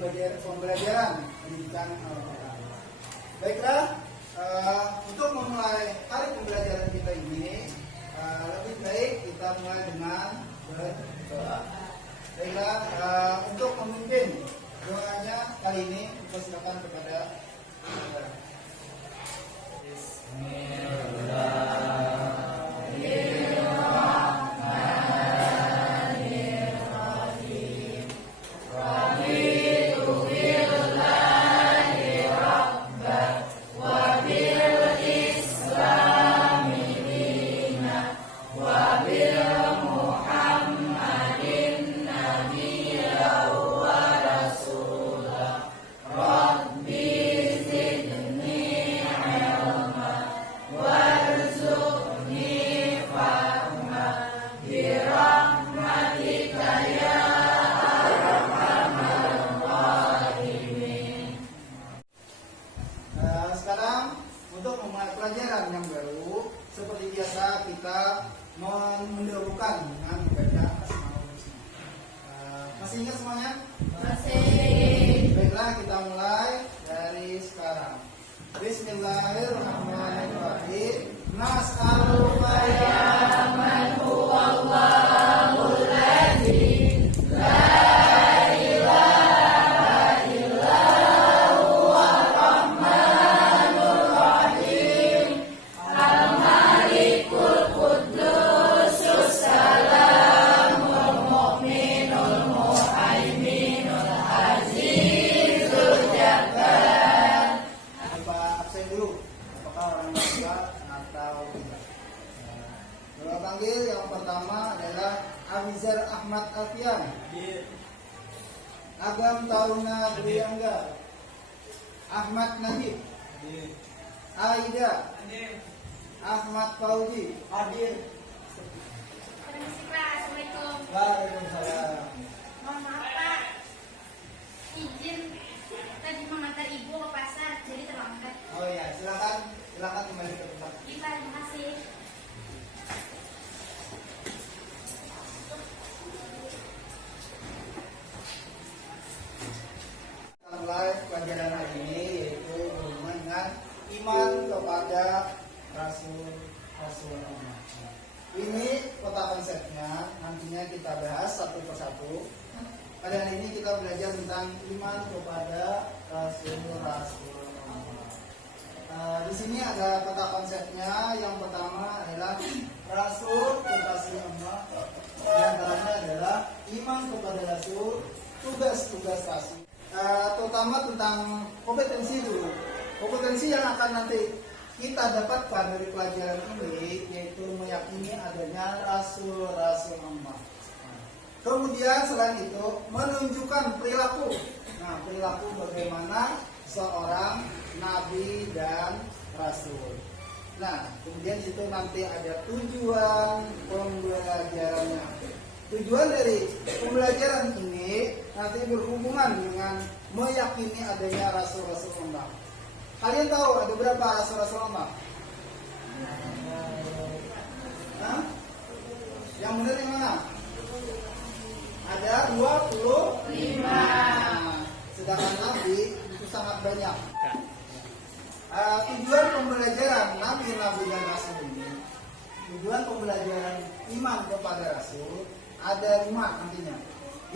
pembelajaran pendidikan Al-Quran. Baiklah, untuk memulai hari pembelajaran kita ini, lebih baik kita mulai dengan berdoa. Baiklah, untuk memimpin doanya kali ini, persilakan kepada saudara. Sekarang untuk memulai pelajaran yang baru, seperti biasa kita mendahulukan dengan membaca Asmaul Husna. Masih ingat semuanya? Masih. Baiklah, kita mulai dari sekarang. Bismillahirrahmanirrahim. Nas'aluka ya man huwallahul ladzi la panggil. Yang pertama adalah Abizar Ahmad Alfian, Agam Taruna Buyangga, Ahmad Najib, Aida, Ahmad Fauzi, hadir. Assalamualaikum. Waalaikumsalam. Mohon maaf Pak, izin tadi mengantar ibu ke pasar, jadi terlambat. Oh ya, silakan kembali ke tempat. Iya, terima kasih. Mulai pelajaran hari ini yaitu berhubungan dengan iman kepada Rasul Allah. Ini kota konsepnya, nantinya kita bahas satu persatu. Pada hari ini kita belajar tentang iman kepada Rasul Allah. Di sini ada kota konsepnya. Yang pertama adalah Rasul kekasih Allah. Yang antaranya adalah iman kepada Rasul, tugas-tugas Rasul. Terutama tentang kompetensi dulu. Kompetensi yang akan nanti kita dapatkan dari pelajaran ini yaitu meyakini adanya Rasul-Rasul Allah. Kemudian selain itu menunjukkan perilaku. Nah, perilaku bagaimana seorang nabi dan rasul. Nah, kemudian itu nanti ada tujuan pembelajarannya. Tujuan dari pembelajaran ini nanti berhubungan dengan meyakini adanya Rasul-Rasul Allah. Kalian tahu ada berapa Rasul-Rasul Allah? Yang benar yang mana? Ada 25. Sedangkan Nabi itu sangat banyak. Tujuan pembelajaran Nabi-Nabi dan Rasul ini, tujuan pembelajaran iman kepada Rasul ada 5 nantinya.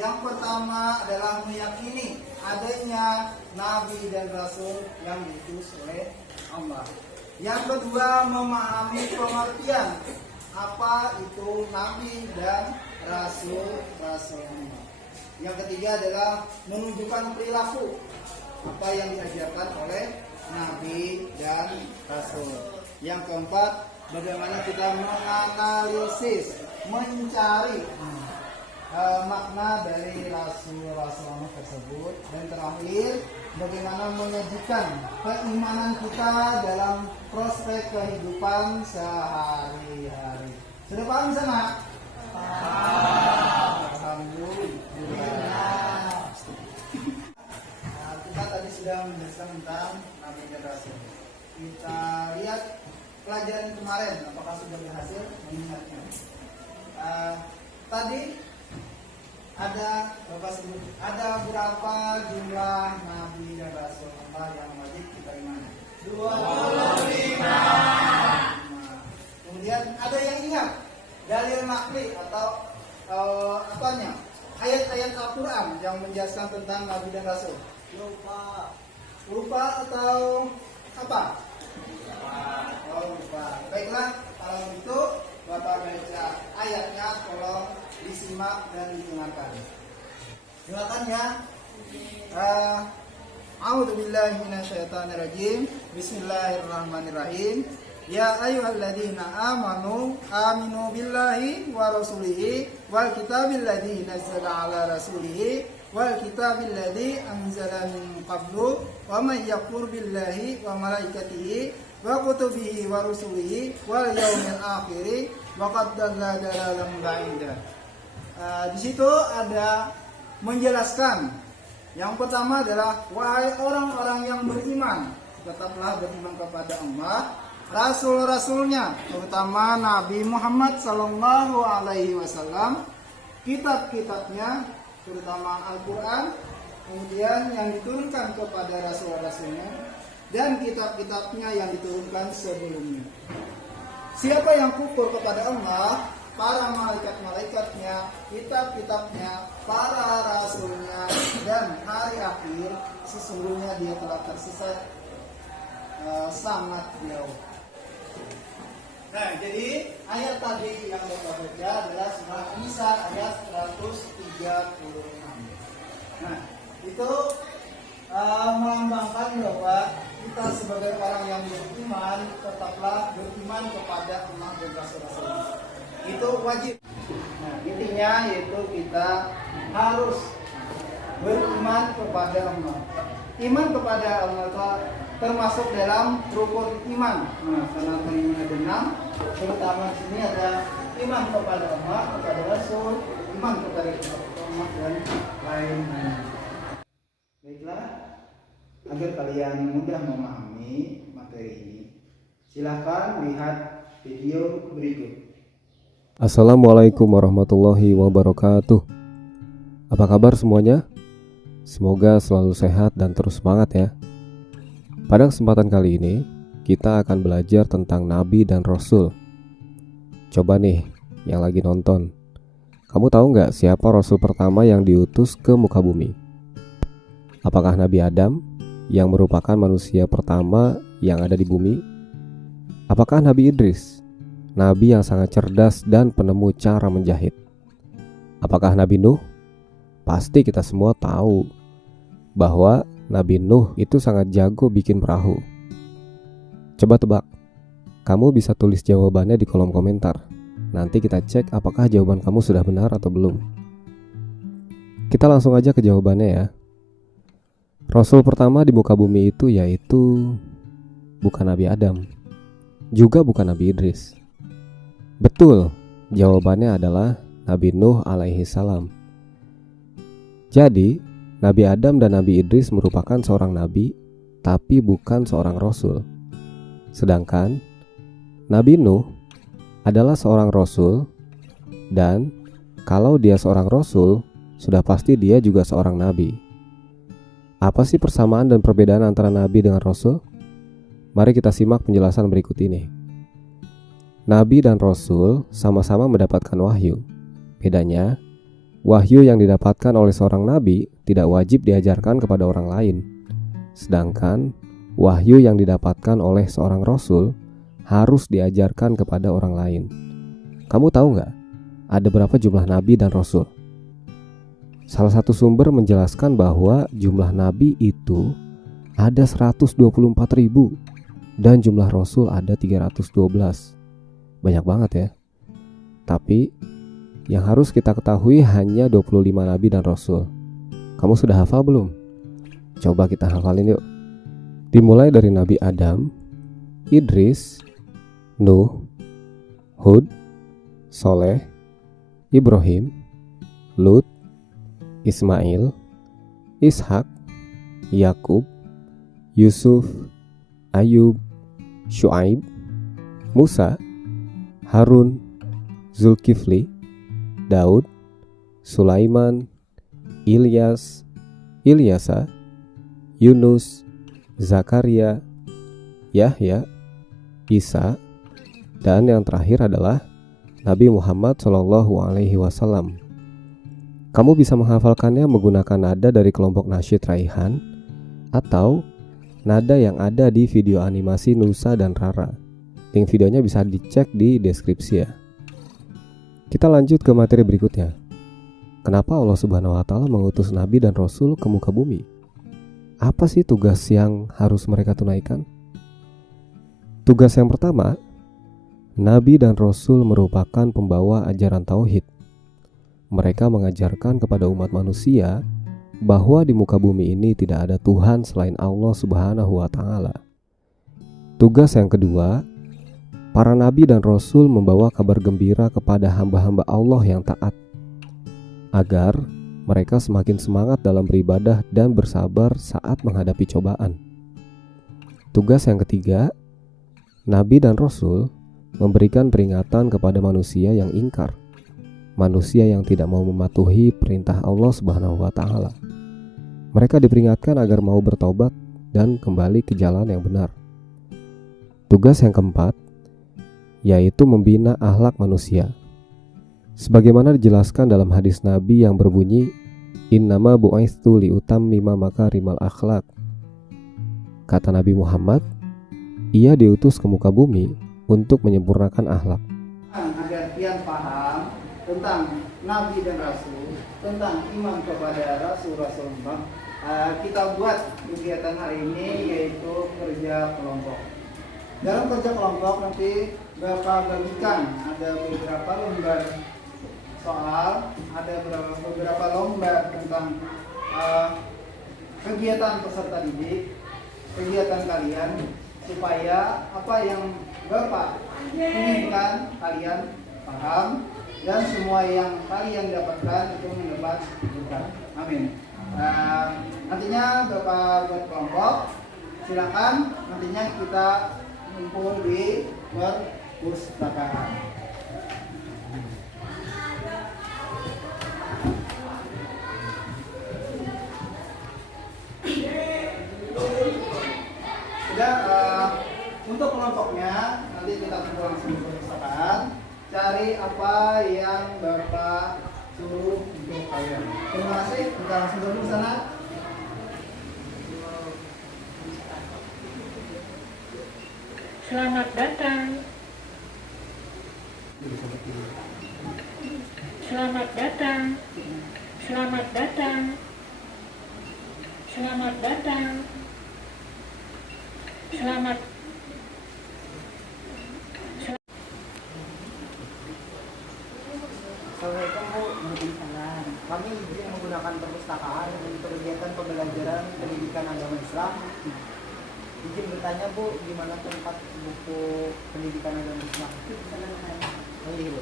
Yang pertama adalah meyakini adanya Nabi dan Rasul yang diutus oleh Allah. Yang kedua memahami pengertian apa itu Nabi dan Rasul Allah. Yang ketiga adalah menunjukkan perilaku apa yang diajarkan oleh Nabi dan Rasul. Yang keempat, bagaimana kita menganalisis, mencari makna dari Rasul-Rasul tersebut. Dan terakhir, bagaimana menyajikan keimanan kita dalam prospek kehidupan sehari-hari. Sudah paham sana? Alhamdulillah. Kita tadi sudah menjelaskan tentang Nabi dan Rasul. Kita lihat pelajaran kemarin, apakah sudah berhasil mengingatnya? Tadi Ada Bapak sebut, ada berapa jumlah nabi dan rasul Allah yang wajib kita imani? 25. Kemudian ada yang ingat dalil nakli atau apanya? Ayat-ayat Al-Quran yang menjelaskan tentang nabi dan rasul. Lupa atau apa? Lupa. Baiklah, kalau itu Bapak baca ayatnya, tolong disimak dan didengarkan. Silakan ya. A'udzubillahi minasyaitonirrajim. Bismillahirrahmanirrahim. Ya ayyuhalladzina amanu aminu billahi wa rasulihi wal kitabil ladzi nazzala ala rasulihi wal kitabil ladzi anzala min qablu wa may yakfur billahi wa malaikatihi wa kutubihi wa rusulihi wal yaumil akhir faqad dalla dalalan ba'ida. Di situ ada menjelaskan. Yang pertama adalah wahai orang-orang yang beriman, tetaplah beriman kepada Allah, rasul-rasulnya, terutama Nabi Muhammad sallallahu alaihi wasallam, kitab-kitabnya, terutama Al-Qur'an, kemudian yang diturunkan kepada rasul-rasulnya, dan kitab-kitabnya yang diturunkan sebelumnya. Siapa yang kufur kepada Allah, para malaikat-malaikatnya, kitab-kitabnya, para rasulnya, dan hari akhir, sesungguhnya dia telah tersesat sangat jauh. Nah, jadi ayat tadi yang Bapak baca adalah surah An-Nisa ayat 136. Nah, itu melambangkan bahwa kita sebagai orang yang beriman tetaplah beriman kepada Allah dan Rasul-Rasul. Itu wajib. Nah, intinya yaitu kita harus beriman kepada Allah. Iman kepada Allah termasuk dalam rukun iman. Nah, karena tadi ada 6, terutama di sini ada iman kepada Allah, kepada Rasul, iman kepada Allah dan lain-lain. Baiklah, agar kalian mudah memahami materi ini, silahkan lihat video berikut. Assalamualaikum warahmatullahi wabarakatuh. Apa kabar semuanya? Semoga selalu sehat dan terus semangat ya. Pada kesempatan kali ini, kita akan belajar tentang Nabi dan Rasul. Coba nih, yang lagi nonton, kamu tahu nggak siapa Rasul pertama yang diutus ke muka bumi? Apakah Nabi Adam, yang merupakan manusia pertama yang ada di bumi? Apakah Nabi Idris, Nabi yang sangat cerdas dan penemu cara menjahit? Apakah Nabi Nuh? Pasti kita semua tahu bahwa Nabi Nuh itu sangat jago bikin perahu. Coba tebak, kamu bisa tulis jawabannya di kolom komentar. Nanti kita cek apakah jawaban kamu sudah benar atau belum. Kita langsung aja ke jawabannya ya. Rasul pertama di muka bumi itu yaitu bukan Nabi Adam, juga bukan Nabi Idris. Betul, jawabannya adalah Nabi Nuh alaihi salam. Jadi, Nabi Adam dan Nabi Idris merupakan seorang nabi, tapi bukan seorang rasul. Sedangkan Nabi Nuh adalah seorang rasul, dan kalau dia seorang rasul, sudah pasti dia juga seorang nabi. Apa sih persamaan dan perbedaan antara nabi dengan rasul? Mari kita simak penjelasan berikut ini. Nabi dan rasul sama-sama mendapatkan wahyu. Bedanya, wahyu yang didapatkan oleh seorang nabi tidak wajib diajarkan kepada orang lain. Sedangkan wahyu yang didapatkan oleh seorang rasul harus diajarkan kepada orang lain. Kamu tahu nggak, ada berapa jumlah nabi dan rasul? Salah satu sumber menjelaskan bahwa jumlah nabi itu ada 124.000 dan jumlah rasul ada 312. Banyak banget ya. Tapi yang harus kita ketahui hanya 25 nabi dan rasul. Kamu sudah hafal belum? Coba kita hafalin yuk. Dimulai dari Nabi Adam, Idris, Nuh, Hud, Soleh, Ibrahim, Lut, Ismail, Ishak, Yakub, Yusuf, Ayub, Syuaib, Musa, Harun, Zulkifli, Daud, Sulaiman, Ilyas, Ilyasa, Yunus, Zakaria, Yahya, Isa, dan yang terakhir adalah Nabi Muhammad SAW. Kamu bisa menghafalkannya menggunakan nada dari kelompok nasyid Raihan atau nada yang ada di video animasi Nusa dan Rara. Link videonya bisa dicek di deskripsi ya. Kita lanjut ke materi berikutnya. Kenapa Allah Subhanahu wa Ta'ala mengutus Nabi dan Rasul ke muka bumi? Apa sih tugas yang harus mereka tunaikan? Tugas yang pertama, Nabi dan Rasul merupakan pembawa ajaran tauhid. Mereka mengajarkan kepada umat manusia bahwa di muka bumi ini tidak ada Tuhan selain Allah Subhanahu wa Ta'ala. Tugas yang kedua, para nabi dan rasul membawa kabar gembira kepada hamba-hamba Allah yang taat, agar mereka semakin semangat dalam beribadah dan bersabar saat menghadapi cobaan. Tugas yang ketiga, nabi dan rasul memberikan peringatan kepada manusia yang ingkar, manusia yang tidak mau mematuhi perintah Allah Subhanahu wa Ta'ala. Mereka diperingatkan agar mau bertobat dan kembali ke jalan yang benar. Tugas yang keempat, yaitu membina akhlak manusia. Sebagaimana dijelaskan dalam hadis Nabi yang berbunyi, Innama bu'aitsu liutammima makarimal akhlak. Kata Nabi Muhammad, ia diutus ke muka bumi untuk menyempurnakan akhlak. Agar kalian paham tentang Nabi dan Rasul, tentang iman kepada Rasul-Rasul, kita buat kegiatan hari ini yaitu kerja kelompok. Dalam kerja kelompok nanti Bapak bagikan ada beberapa lembar soal, ada beberapa lembar tentang kegiatan peserta didik, kegiatan kalian, supaya apa yang Bapak inginkan kalian paham dan semua yang kalian dapatkan itu mendapat berkah. Amin. Nantinya Bapak buat kelompok, silakan nantinya kita kumpul di perpustakaan. Untuk kelompoknya nanti kita kumpul langsung di perpustakaan, cari apa yang Bapak suruh untuk kalian. Terima kasih, kita langsung dulu ke sana. Selamat datang. Selamat datang. Selamat datang. Selamat datang. Selamat. Assalamualaikum Bu. Waalaikumsalam. Kami izin menggunakan perpustakaan untuk kegiatan pembelajaran pendidikan agama Islam. Izin bertanya Bu, di mana tempat buku pendidikan agama Islam? Oh iya Bu.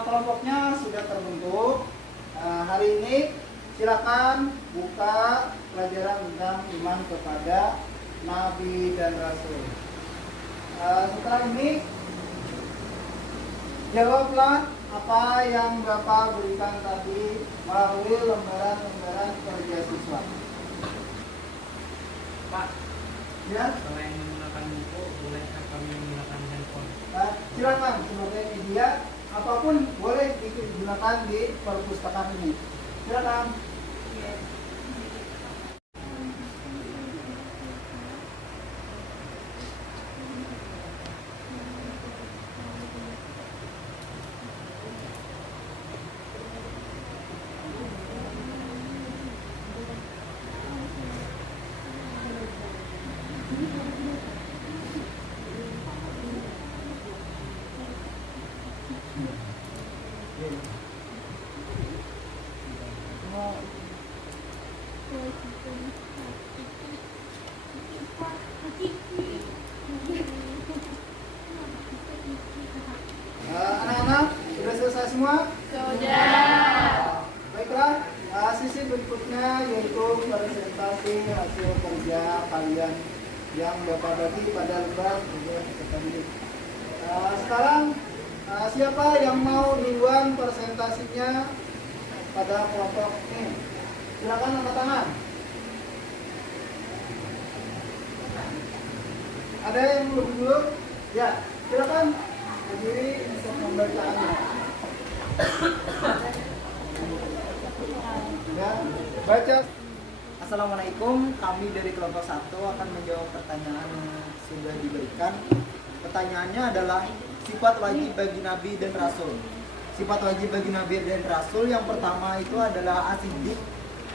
Kelompoknya sudah terbentuk. Hari ini silakan buka pelajaran tentang iman kepada Nabi dan Rasul. Setelah ini Jawablah apa yang Bapak berikan tadi melalui lembaran-lembaran kerja siswa. Pak, Ya, selain menggunakan buku, bolehkah kami menggunakan handphone? silakan sebagai media apapun boleh digunakan di perpustakaan ini. Silakan. Anak-anak sudah selesai semua? Sudah. Baiklah, sisi berikutnya yaitu presentasi hasil kerja kalian yang Bapak bagi pada lembar kerja tadi. Sekarang siapa yang mau duluan presentasinya pada kelompok ini? Silakan angkat tangan. Ada yang lebih dulu? Ya, silakan berdiri untuk membacaannya. Ya, baca. Assalamualaikum, kami dari kelompok 1 akan menjawab pertanyaan yang sudah diberikan. Pertanyaannya adalah sifat wajib bagi Nabi dan Rasul. Sifat wajib bagi Nabi dan Rasul yang pertama itu adalah as-siddiq,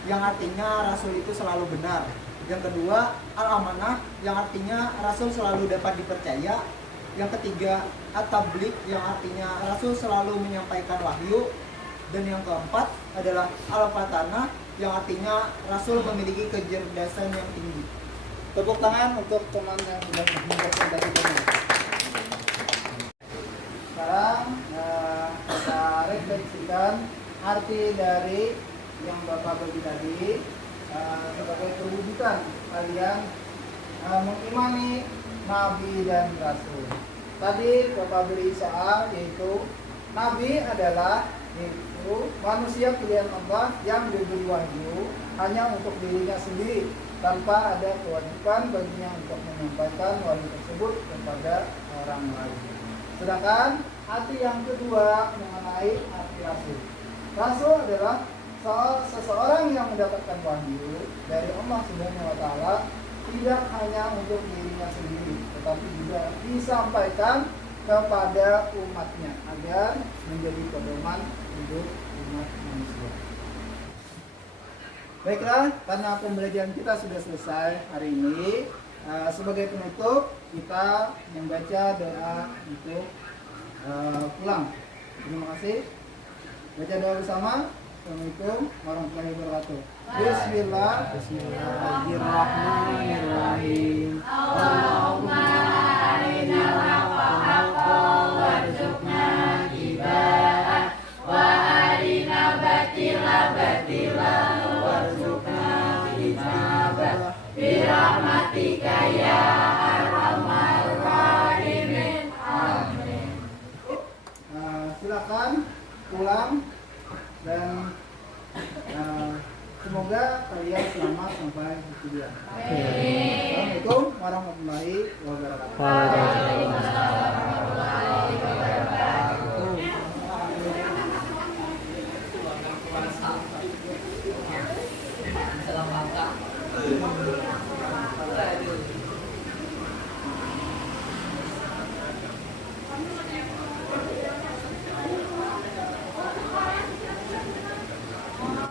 yang artinya Rasul itu selalu benar. Yang kedua, al-amanah, yang artinya Rasul selalu dapat dipercaya. Yang ketiga, at-tabligh, yang artinya Rasul selalu menyampaikan wahyu. Dan yang keempat adalah al-fatanah, yang artinya Rasul memiliki kecerdasan yang tinggi. Tepuk tangan untuk teman yang sudah mempresentasikannya. Sekarang kita refleksikan arti dari yang Bapak bagi tadi sebagai perwujudan kalian mengimani Nabi dan Rasul. Tadi Bapak beri soal yaitu Nabi adalah manusia pilihan Allah yang diberi wahyu hanya untuk dirinya sendiri tanpa ada kewajiban baginya untuk menyampaikan wahyu tersebut kepada orang lain. Sedangkan arti yang kedua mengenai arti Rasul. Rasul adalah seseorang yang mendapatkan wahyu dari Allah Subhanahu wa taala tidak hanya untuk dirinya sendiri, tetapi juga disampaikan kepada umatnya agar menjadi pedoman hidup umat manusia. Baiklah, karena pembelajaran kita sudah selesai hari ini, sebagai penutup kita membaca doa untuk pulang. Terima kasih. Baca doa bersama. Assalamualaikum warahmatullahi wabarakatuh. Bismillahirrahmanirrahim. Allahumma arinal haqqa haqqan warzuqna ittiba'ah wa arinal batila batilan warzuqna ijtinabah birahmatika ya arhamar rahimin. Amin. Silakan pulang dan semoga kalian selamat sampai tujuan. Assalamualaikum warahmatullahi wabarakatuh.